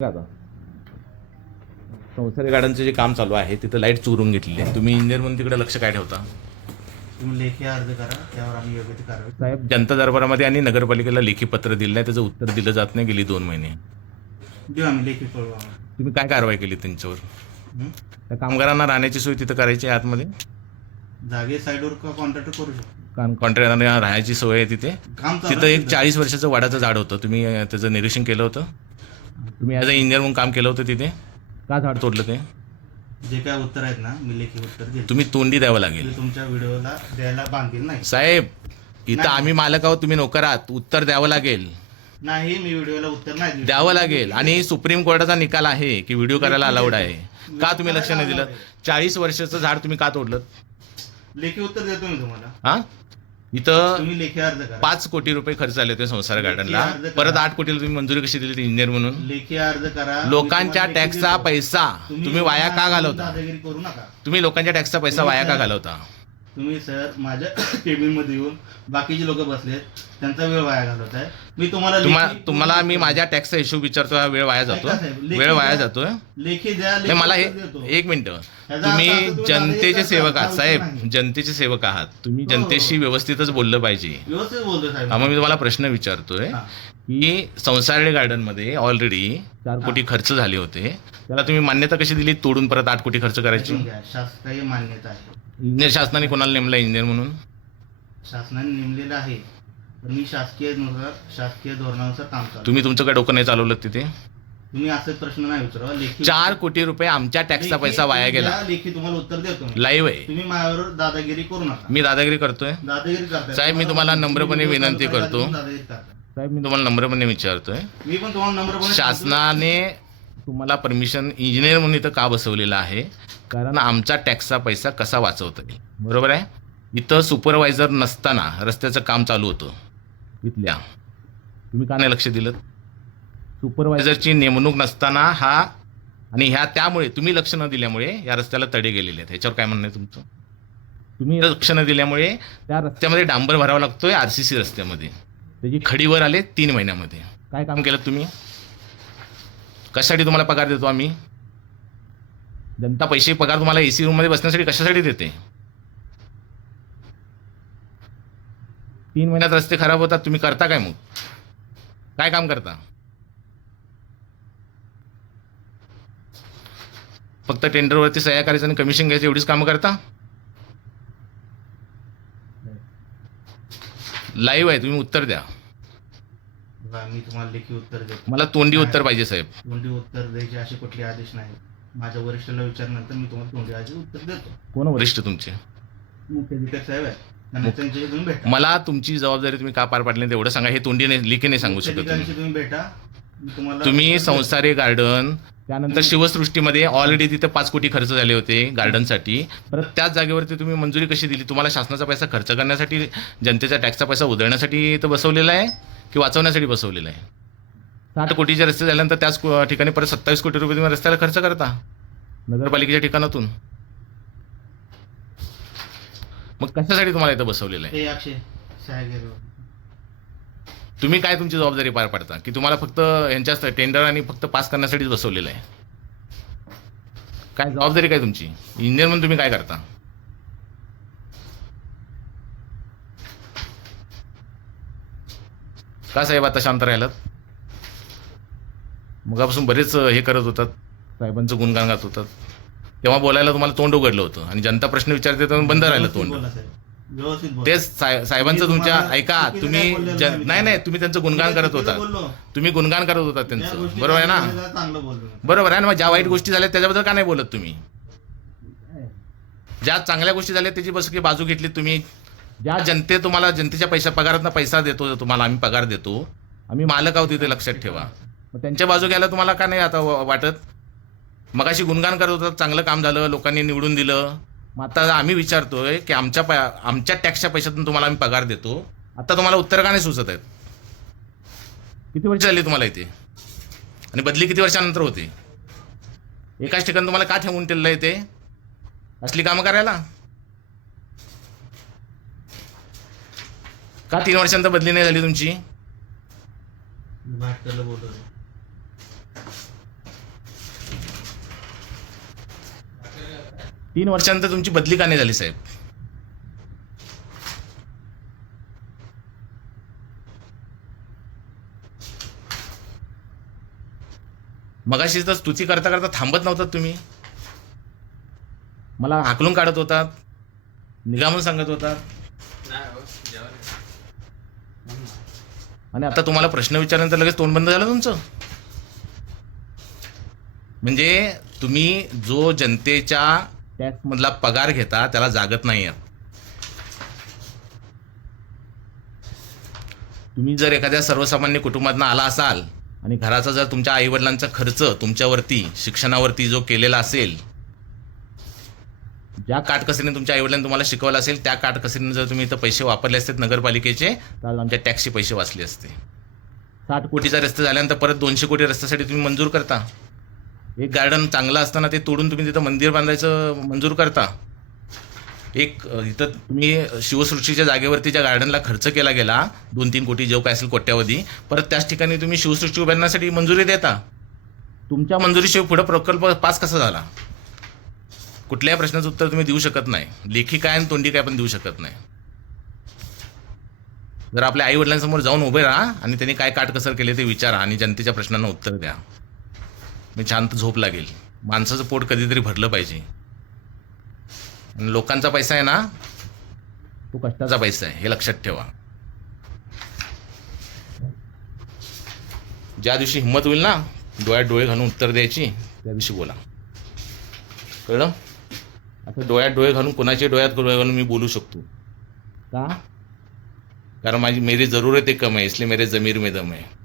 आता संसारी गार्डनचं जे काम चालू आहे तिथं लाइट चोरून घेतलेली आहे. तुम्ही इंजिनियर म्हणून तिकडे लक्ष काय ठेवता? तुम्ही लेखी अर्ज करा त्यावर आम्ही योग्य ती कारवाई साहेब जनता दरबारामध्ये आणि नगरपालिकेला लेखी पत्र दिलं नाही त्याचं उत्तर दिलं जात नाही गेली दोन महिने. देऊ आम्ही लेखी आम्हाला. तुम्ही काय कारवाई केली त्यांच्यावर? हं? त्या कामगारांना राहण्याची सोय तिथं करायची आहे आतमध्ये? जागे साईडवर का कॉन्ट्रॅक्ट करू शकतो? कारण कॉन्ट्रॅक्टरना राहायची सोय आहे तिथे. काम चालू तिथं आहे एक चाळीस वर्षाचं वाडाचं झाड होतं. तुम्ही अं, त्याचं निरीक्षण केलं होतं? तुम्ही ॲज अ इंजिनियर म्हणून काम केलं होतं तिथे. का झाड तोडलं ते? जे काय उत्तर आहेत ना मी लेखी उत्तर देतो तुम्ही तोंडी द्यावं लागेल. तुमच्या व्हिडिओला द्यायला बांधील नाही. साहेब इथं नाही. आम्ही मालक आहोत तुम्ही नोकर आहात. उत्तर द्यावं लागेल. नाही मी व्हिडिओला उत्तर नाही देऊ द्यावं लागेल. आणि सुप्रीम कोर्टाचा निकाल आहे की व्हिडिओ करायला अलाउड आहे. का तुम्ही लक्ष नाही दिलं? चाळीस वर्षाचं झाड तुम्ही का तोडलं? लेखी उत्तर देतो मी तुम्हाला. हा? इथं पाच कोटी रुपये खर्च आले होते संसार गार्डनला. परत आठ कोटीला तुम्ही मंजुरी कशी दिली इंजिनियर म्हणून? लेखी अर्ज करा. लोकांच्या टॅक्सचा. पैसा. तुम्ही वाया का घालवता? तुम्ही लोकांच्या टॅक्सचा पैसा वाया का घालवता? तुम्ही सर माझ्या केबिनमध्ये येऊन बाकीचे लोक बसलेत त्यांचा वेळ वाया घालवत आहे मी तुम्हाला लेखी- तुम्हाला मी माझ्या टॅक्सचा हिशोब विचारतो हा वेळ वाया जातो ऐका साहेब, लेखी वेळ वाया द्या. जातोय लेखी द्या नाही लेखी मला हे. एक मिनिट अर्थ तुम्ही असं तुम्ही जनतेचे सेवक आहात हा साहेब नाही. जनतेचे सेवक आहात तुम्ही हो. जनतेशी व्यवस्थितच बोललं पाहिजे व्यवस्थित बोलतो साहेब हा, मग मी तुम्हाला प्रश्न विचारतोय हा. की संसारडे गार्डनमध्ये ऑलरेडी चार कोटी खर्च झाले होते. त्याला तुम्ही मान्यता कशी दिली? तोडून परत आठ कोटी खर्च करायची? शासकीय मान्यता आहे. इंजिनियर शासनाने कोणाला नेमला? इंजिनियर म्हणून? शासनाने नेमलेलं आहे. पण मी शासकीयनुसार शासकीय धोरणानुसार काम चालू तुम्ही तुमचं काय डोकं नाही चालवलं तिथे? तुम्ही असे प्रश्न नाही विचारा लेखी चार कोटी रुपये आमच्या टॅक्सचा लेखी पैसा वाया तुम्ही गेला. द्या, लेखी तुम्हाला उत्तर देतो मी. लाईव्ह आहे. तुम्ही माझ्यावर दादागिरी करू नका. मी दादागिरी करतोय. दादागिरी करताय. साहेब, मी तुम्हाला नम्रपणे तुम्ही विनंती करतो. दादागिरी करताय. साहेब मी तुम्हाला नम्रपणे विचारतोय. मी पण तुम्हाला नम्रपणे शासनाने तुम्हाला परमिशन इंजिनियर म्हणून इथं का बसवलेलं आहे? कारण आमचा टॅक्सचा पैसा कसा वाचवता येईल? बरोबर. आहे? इथं सुपरवायझर नसताना रस्त्याचं काम चालू होतं. इथल्या. तुम्ही का नाही लक्ष दिलं? सुपरवायझरची नेमणूक नसताना हा आणि ह्या त्यामुळे तुम्ही लक्ष न दिल्यामुळे या रस्त्याला तडे गेलेले आहेत. ह्याच्यावर काय म्हणणं आहे तुमचं? तुम्ही लक्ष न दिल्यामुळे त्या रस्त्यामध्ये डांबर भरावा लागतोय आर सी सी रस्त्यामध्ये. त्याची खडीवर आले तीन महिन्यामध्ये. काय काम केलं तुम्ही? कशासाठी तुम्हाला पगार देतो आम्ही? जनता पैसे पगार तुम्हाला एसी रूममध्ये बसण्यासाठी कशासाठी देते? तीन महिन्यात रस्ते खराब होतात तुम्ही करता काय मग? काय काम करता? फक्त टेंडरवरती सह्या करायचं आणि कमिशन घ्यायचं एवढीच कामं करता? लाईव्ह आहे तुम्ही उत्तर द्या. मी तुम्हाला लेखी उत्तर देतो. मला तोंडी उत्तर पाहिजे साहेब. तोंडी उत्तर द्यायचे असे कुठले आदेश नाही. माझ्या वरिष्ठाला विचारल्यानंतर मी तुम्हाला तोंडी आदेश उत्तर देतो. कोण वरिष्ठ? तुमचे. मुख्याधिकारी साहेब आहे मला तुमची जबाबदारी तुम्ही का पार पाडली तेवढं सांगा. हे तोंडीने लिखीने सांगू शकत तुम्ही. संसारी गार्डन त्यानंतर शिवसृष्टीमध्ये ऑलरेडी तिथे पाच कोटी खर्च झाले होते गार्डनसाठी परत त्याच जागेवरती तुम्ही मंजुरी कशी दिली? तुम्हाला शासनाचा पैसा खर्च करण्यासाठी जनतेचा टॅक्सचा पैसा उधळण्यासाठी इथं बसवलेला आहे की वाचवण्यासाठी बसवलेला आहे? साठ कोटीचे रस्ते झाल्यानंतर त्याच ठिकाणी परत सत्तावीस कोटी रुपये तुम्ही रस्त्याला खर्च करता नगरपालिकेच्या ठिकाणातून. मग कशासाठी तुम्हाला इथं बसवलेलं आहे? हे अक्षय सहागिरी तुम्ही काय तुमची जबाबदारी पार पाडता? की तुम्हाला फक्त यांच्या टेंडर आणि फक्त पास करण्यासाठीच बसवलेलं आहे? काय जबाबदारी काय तुमची? इंजिनियर म्हणून तुम्ही काय करता? का साहेब आता शांत राहिलात? मगापासून बरेच हे करत होतात. साहेबांचं गुणगान गात होतात. तेव्हा बोलायला तुम्हाला तोंड उघडलं होतं. आणि जनता प्रश्न विचारते तेव्हा बंद राहिलं तोंड. तेच साहे- साहेबांचं तुमच्या ऐका तुम्ही नाही नाही तुम्ही त्यांचं गुणगान करत होता. तुम्ही गुणगान करत होता त्या त्यांचं. बरोबर आहे ना. बरोबर आहे ना? मग ज्या वाईट गोष्टी झाल्या त्याच्याबद्दल का नाही बोलत तुम्ही? ज्या चांगल्या गोष्टी झाल्या त्याची बस की बाजू घेतली तुम्ही. ज्या जनते तुम्हाला जनतेच्या पैसा पगारातनं पैसा देतो तुम्हाला आम्ही पगार देतो आम्ही मालक आहोत इथे लक्षात ठेवा. मग त्यांच्या बाजू घ्यायला तुम्हाला का नाही आता वाटत? मगाशी गुणगान करत होतात चांगलं काम झालं लोकांनी निवडून दिलं. मग आता आम्ही विचारतोय की आमच्या आमच्या टॅक्सच्या पैशातून तुम्हाला आम्ही पगार देतो. आता तुम्हाला उत्तर का नाही सुचत आहेत? किती वर्ष झाली तुम्हाला इथे? आणि बदली किती वर्षानंतर होते? एकाच ठिकाणी तुम्हाला का ठेवून ठेवलं इथे असली कामं करायला? का तीन वर्षानंतर बदली नाही झाली तुमची मी भाटकरला बोललो तीन वर्षानंतर तुमची बदली का नाही झाली साहेब? मगाशी तर स्तुती करता करता थांबत नव्हतात तुम्ही. मला हाकलून काढत होतात. निघा म्हणून सांगत होतात. आणि आता तुम्हाला प्रश्न विचारल्यानंतर लगेच तोंड बंद झालं तुमचं? म्हणजे तुम्ही जो जनतेच्या टॅक्स मधला पगार घेता त्याला जागत नाही आहेत तुम्ही जर एखाद्या सर्वसामान्य कुटुंबातनं आला असाल आणि घराचा जर तुमच्या आईवडिलांचा खर्च तुमच्यावरती शिक्षणावरती जो केलेला असेल ज्या काटकसरीने तुमच्या आईवडिलांनी तुम्हाला शिकवलं असेल त्या काटकसरीने जर तुम्ही इथं पैसे वापरले असते नगरपालिकेचे तर आमच्या टॅक्सचे पैसे वाचले असते. साठ कोटीचा रस्ता झाल्यानंतर परत दोनशे कोटी रस्त्यासाठी तुम्ही मंजूर करता. एक गार्डन चांगलं असताना ते तोडून तुम्ही तिथं मंदिर बांधायचं मंजूर करता. एक इथं तुम्ही शिवसृष्टीच्या जागेवरती ज्या गार्डनला खर्च केला गेला दोन तीन कोटी जो काय असेल कोट्यावधी परत त्याच ठिकाणी तुम्ही शिवसृष्टी उभारण्यासाठी मंजुरी देता. तुमच्या मंजुरीशिवाय पुढे प्रकल्प पास कसा झाला? कुठल्याही प्रश्नाचं उत्तर तुम्ही देऊ शकत नाही. लेखी काय आणि तोंडी काय पण देऊ शकत नाही. जर आपल्या आई वडिलांसमोर जाऊन उभे राहा आणि त्यांनी काय काटकसर केले ते विचारा आणि जनतेच्या प्रश्नांना उत्तर द्या. मी शांत झोप लागेल. माणसाचं पोट कधीतरी भरलं पाहिजे. लोकांचा पैसा आहे ना तो कष्टाचा पैसा आहे हे लक्षात ठेवा. ज्या दिवशी हिंमत होईल ना डोळ्यात डोळे घालून उत्तर द्यायची त्या दिवशी बोला. कळलं? आता डोळ्यात डोळे घालून कोणाच्या डोळ्यात डोळे घालून मी बोलू शकतो. का? कारण माझी मेरी जरूरत एक कम आहे इसलिए मेरे जमीर में दम आहे.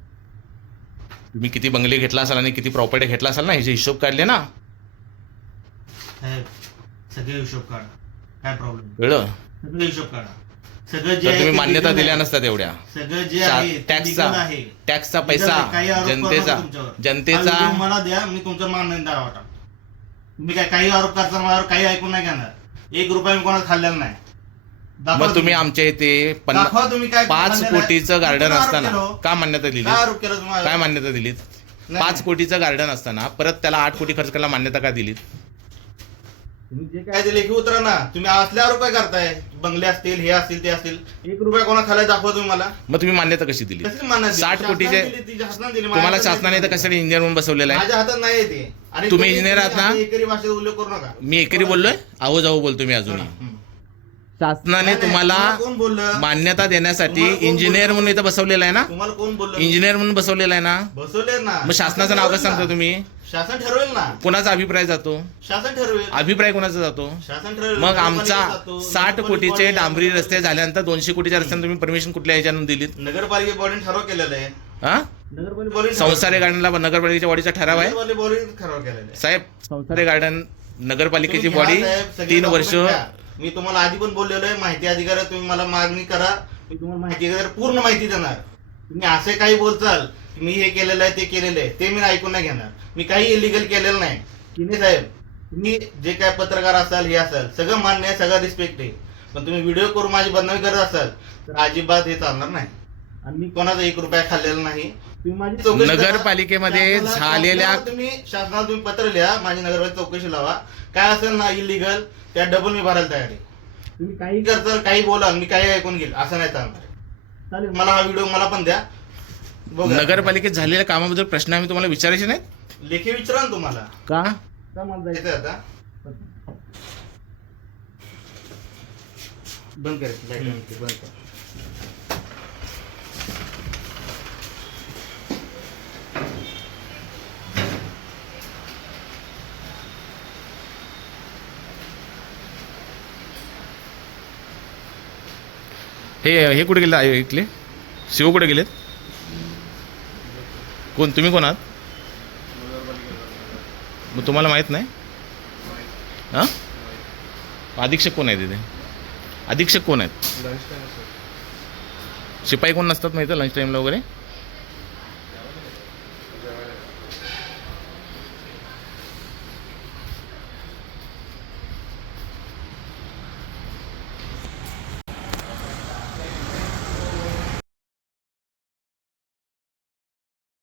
तुम्ही किती बंगले घेतला असाल आणि किती प्रॉपर्टी घेतला असाल ना ह्याचे हिशोब काढले ना. साहेब सगळे हिशोब काढा. काय प्रॉब्लेम कळलं? सगळे हिशोब काढा. सगळं जे तर आहे तुम्ही ते मान्यता legal दिल्या आहे. नसतात एवढ्या. सगळं जे आहे ते टॅक्सचा legal आहे. टॅक्सचा Legal पैसा आहे. काही आरोप करू नका जनतेचा तुमच्यावर. जनतेचा मला द्या मी तुमचं मान्य वाटा तुम्ही काय काही आरोप करता माझ्यावर काही ऐकून नाही घेणार. एक रुपया मी कोणाला खाल्लेला नाही. मग तुम्ही आमच्या इथे दाखवा तुम्ही काय पाच आहे. कोटीचं गार्डन किती आरोप असताना केलं? का मान्यता दिली काय आरोप केला तुम्हाला काय मान्यता दिलीत नाही, पाच. कोटीचं गार्डन असताना परत त्याला आठ कोटी खर्च करायला मान्यता का दिलीत तुम्ही जे काय ते लेखी उतरा ना तुम्ही असल्यावर काय करताय बंगले असतील हे असतील ते असतील एक रुपया कोणा खाला दाखवा तुम्ही मला मग तुम्ही मान्यता कशी दिली कशी मान्यता दिली? साठ शासनाने कोटीचे- दिली, ती शासनाने दिली. तुम्हाला हातात शासनाने तर. कशासाठी इंजिनियर म्हणून बसवलेलं आहे माझ्या हातात नाही आहे ते आणि तुम्ही engineer आहात ना? आता एकेरी भाषेत उल्लेख करू नका मी एकेरी बोललोय आहो जाऊ बोलतो मी अजूनही. शासनाने तुम्हाला कोण बोललं मान्यता देण्यासाठी तुम्हाला कोण इंजिनियर? म्हणून इथं बसवलेलं आहे ना तुम्हाला कोण बोललं इंजिनियर म्हणून बसवलेलं आहे ना बसवले ना मग शासनाचं नाव कसं सांगता तुम्ही शासन ठरवेल ना कोणाचा अभिप्राय जातो शासन ठरवेल अभिप्राय कोणाचा जातो शासन ठरवेल मग आमचा साठ कोटीचे डांबरी. रस्ते झाल्यानंतर दोनशे कोटीच्या रस्त्यानं तुम्ही परमिशन कुठल्या ह्याच्यानं दिलीत नगरपालिका बॉडी ठराव केलेला आहे हा नगरपालिका बॉडी संसारे गार्डनला नगरपालिकेच्या बॉडीचा ठराव आहे नगरपालिका बॉडी ठराव केलेला आहे साहेब संसारे गार्डन नगरपालिकेची तुम्ही घ्या बॉडी साहेब, सगळे तीन document वर्ष घ्या. मी तुम्हाला आधी पण बोललेलो आहे माहिती अधिकार तुम्ही मला मागणी करा. मी तुम्हाला माहिती अधिकार पूर्ण माहिती देणार. तुम्ही असे काही बोलचाल मी हे केलेलं आहे ते केलेलं आहे ते मी ऐकून नाही घेणार. मी काही इलिगल केलेलं नाही. की नाही साहेब तुम्ही जे काय पत्रकार असाल हे असाल सगळं मान्य आहे सगळं रिस्पेक्ट आहे. पण तुम्ही व्हिडिओ करून माझी बदनामी करत असाल तर अजिबात हे चालणार नाही. आणि मी कोणाचा एक रुपया खाल्लेला नाही. तुम्ही माझी चौकशी करा. नगरपालिकेमध्ये शासनाला- झालेल्या शासनाला तुम्ही शासनाला तुम्ही पत्र लिहा माझी नगरपालिका चौकशी लावा. काय असेल ना इलिगल त्या डबल मी भरायला तयार आहे. तुम्ही काही करताल काही बोला मी काही ऐकून घेईल असं नाही चालणार. चालेल. मला हा व्हिडिओ मला पण द्या. बघा. नगरपालिकेत झालेल्या कामाबद्दल प्रश्न आम्ही तुम्हाला विचारायचे नाहीत? लेखी विचारा ना तुम्हाला. का? आता मला जायचंय आता? बंद करायचं बंद कर. हे हे कुठे गेले आहे इथले? शिव कुठे गेलेत? कोण तुम्ही कोण आहात मग तुम्हाला माहीत नाही? हां? अधीक्षक कोण आहे तिथे? अधीक्षक कोण आहेत? शिपाई कोण नसतात माहिती लंच टाईमला वगैरे?